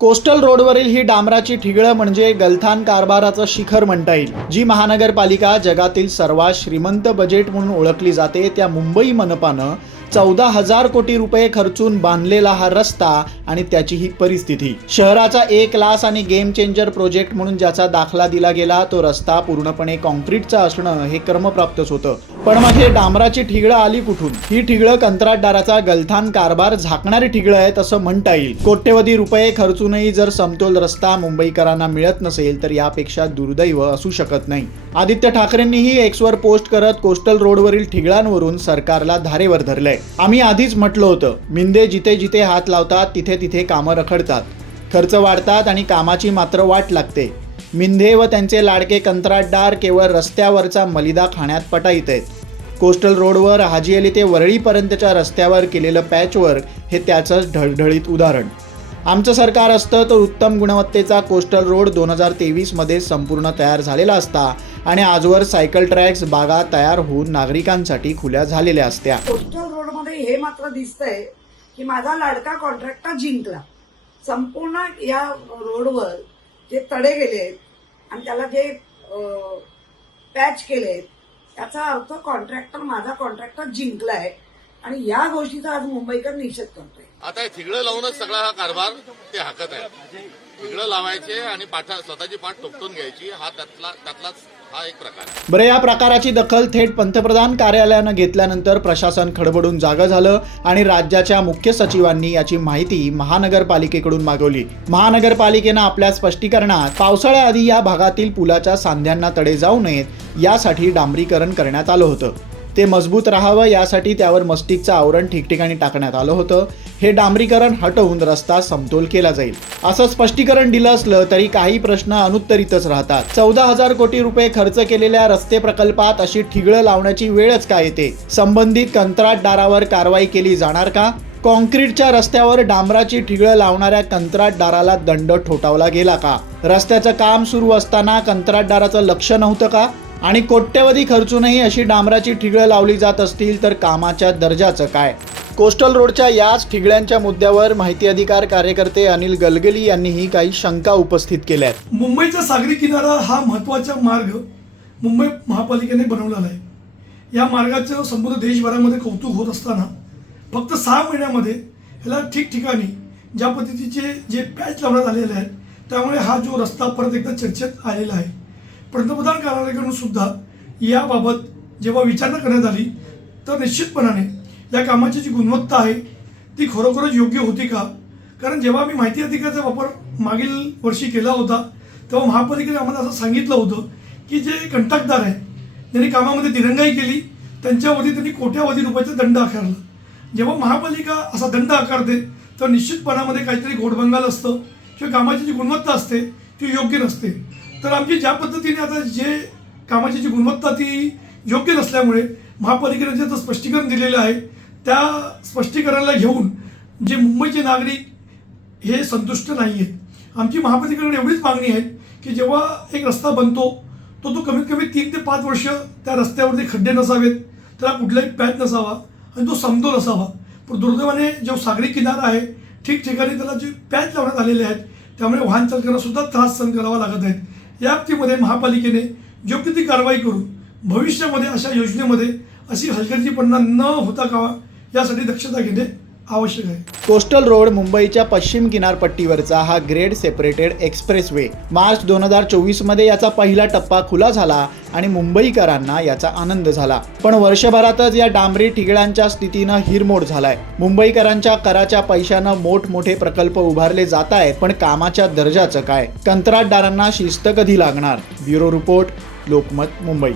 Coastal रोडवरील ही डांबराची ठिगळं म्हणजे गलथान कारभाराचं शिखर म्हणता येईल जी महानगरपालिका जगातील सर्वात श्रीमंत बजेट म्हणून ओळखली जाते. त्या मुंबई मनपानं चौदा हजार कोटी रुपये खर्चून बांधलेला हा रस्ता आणि त्याची ही परिस्थिती. शहराचा एक लास आणि गेम चेंजर प्रोजेक्ट म्हणून ज्याचा दाखला दिला गेला तो रस्ता पूर्णपणे कॉन्क्रीटचा असणं हे कर्मप्राप्तच होतं. पण मग हे डांबराची ठिगळं आली कुठून? ही ठिगळं कंत्राटदाराचा गलथान कारभार झाकणारी ठिगळं आहे तसं म्हणता येईल. कोट्यवधी रुपये खर्चूनही जर समतोल रस्ता मुंबईकरांना मिळत नसेल तर यापेक्षा दुर्दैव असू शकत नाही. आदित्य ठाकरेंनीही एक्सवर पोस्ट करत कोस्टल रोडवरील ठिगळांवरून सरकारला धारेवर धरलंय. आम्ही आधीच म्हटलं होतं मिंदे जिथे जिथे हात लावतात तिथे तिथे कामं रखडतात. खर्च वाढतात आणि कामाची मात्र वाट लागते. मिंधे व त्यांचे लाडके कंत्राटदार केवळ रस्त्यावरचा मलिदा खाण्यात पटाईत आहेत कोस्टल रोडवर हाजी अली ते वरळीपर्यंतच्या रस्त्यावर केलेलं पॅचवर्क हे त्याचंच ढळढळीत उदाहरण. आमचं सरकार असतं तर उत्तम गुणवत्तेचा कोस्टल रोड दोन हजार तेवीसमध्ये संपूर्ण तयार झालेला असता आणि आजवर सायकल ट्रॅक्स बागा तयार होऊन नागरिकांसाठी खुल्या झालेल्या असत्या. कोस्टल हे मात्र दिसतंय की माझा लाडका कॉन्ट्रॅक्टर जिंकला. संपूर्ण या रोडवर जे तडे गेले आहेत आणि त्याला जे पॅच केले त्याचा अर्थ कॉन्ट्रॅक्टर माझा कॉन्ट्रॅक्टर जिंकलाय. आणि या गोष्टीचा आज मुंबईकर निषेध करतोय. आता हे थिगडं लावूनच सगळा हा कारभार ते हाकत आहे. थिगडं लावायचे आणि पाठा स्वतःची पाठ टोपटून घ्यायची. हा त्यातला त्यातलाच हा एक प्रकार आहे. बरं या प्रकाराची दखल थेट पंतप्रधान कार्यालयानं घेतल्यानंतर प्रशासन खडबडून जागं झालं आणि राज्याच्या मुख्य सचिवांनी याची माहिती महानगरपालिकेकडून मागवली. महानगरपालिकेनं आपल्या स्पष्टीकरणात पावसाळ्याआधी या भागातील पुलाच्या सांध्यांना तडे जाऊ नयेत यासाठी डांबरीकरण करण्यात आलं होतं. ते मजबूत राहावं यासाठी त्यावर मस्टिकचं आवरण ठिकठिकाणी टाकण्यात आलं होतं. हे डांबरीकरण हटवून रस्ता समतोल केला जाईल. असं स्पष्टीकरण दिलं असलं तरी काही प्रश्न अनुत्तरितच राहतात. चौदा हजार कोटी रुपये खर्च केलेल्या रस्ते प्रकल्पात अशी ठिगळं लावण्याची वेळच काय येते? संबंधित कंत्राटदारावर कारवाई केली जाणार का? कॉन्क्रीटच्या रस्त्यावर डांबराची ठिगळं लावणाऱ्या कंत्राटदाराला दंड ठोठावला गेला का? रस्त्याचं काम सुरू असताना कंत्राटदाराचं लक्ष नव्हतं का? आणि कोट्यवधी खर्चूनही अशी डांबराची ठिगळं लावली जात असतील तर कामाच्या दर्जाचं काय? कोस्टल रोडच्या याच ठिगळ्यांच्या मुद्द्यावर माहिती अधिकार कार्यकर्ते अनिल गलगली यांनीही काही शंका उपस्थित केल्या आहेत मुंबईचा सागरी किनारा हा महत्त्वाचा मार्ग मुंबई महापालिकेने बनवलेला आहे या मार्गाचं संपूर्ण देशभरामध्ये कौतुक होत असताना फक्त सहा महिन्यामध्ये ह्याला ठिकठिकाणी ज्या पद्धतीचे जे पॅच लावण्यात आलेले आहेत त्यामुळे हा जो रस्ता परत एकदा चर्चेत आलेला आहे पंतप्रधान कार्यालयाकडून सुद्धा याबाबत जेव्हा विचारणा करण्यात आली तर निश्चितपणाने या कामाची जी गुणवत्ता आहे ती खरोखरच योग्य होती का? कारण जेव्हा मी माहिती अधिकाराचा वापर मागील वर्षी केला होता तेव्हा महापालिकेने आम्हाला असं सांगितलं होतं की जे कंत्राटदार आहे त्यांनी कामामध्ये दिरंगाई केली त्यांच्यावरती त्यांनी कोट्यावधी रुपयाचा दंड आकारला. जेव्हा महापालिका असा दंड आकारते तर निश्चितपणामध्ये काहीतरी घोडबंगाल असतं किंवा कामाची जी गुणवत्ता असते ती योग्य नसते. तर आमची ज्या पद्धतीने आता जे कामाची जी गुणवत्ता ती योग्य नसल्यामुळे महापालिकेने जे स्पष्टीकरण दिलेलं आहे त्या स्पष्टीकरणाला घेऊन जे मुंबईचे नागरिक हे संतुष्ट नाही आहेत आमची महापालिकेकडे एवढीच मागणी आहे की जेव्हा एक रस्ता बनतो तो तो कमीत कमी तीन ते पाच वर्ष त्या रस्त्यावरती खड्डे नसावेत त्याला कुठलाही पॅच नसावा आणि तो समतोल असावा. पण दुर्दैवाने जो सागरी किनारा आहे ठिकठिकाणी त्याला जे पॅच लावण्यात आलेले आहेत त्यामुळे वाहन चालकांना सुद्धा त्रास सहन करावा लागत आहेत या बाबतीमध्ये महापालिकेने योग्य ती कारवाई करून भविष्यामध्ये अशा योजनेमध्ये अशी हलगर्जीपणा न होता कावा यासाठी दक्षता घेणे आवश्यक आहे. कोस्टल रोड मुंबईच्या पश्चिम किनारपट्टीवरचा हा grade separated expressway March दोन हजार चोवीसमध्ये याचा पहिला टप्पा खुला झाला आणि मुंबईकरांना याचा आनंद झाला. पण वर्षभरातच या डांबरी ठिगळांच्या स्थितीनं हिरमोड झालाय. मुंबईकरांच्या कराच्या पैशानं मोठमोठे प्रकल्प उभारले जात आहेत पण कामाच्या दर्जाचं काय? कंत्राटदारांना शिस्त कधी लागणार? Bureau report Lokmat Mumbai.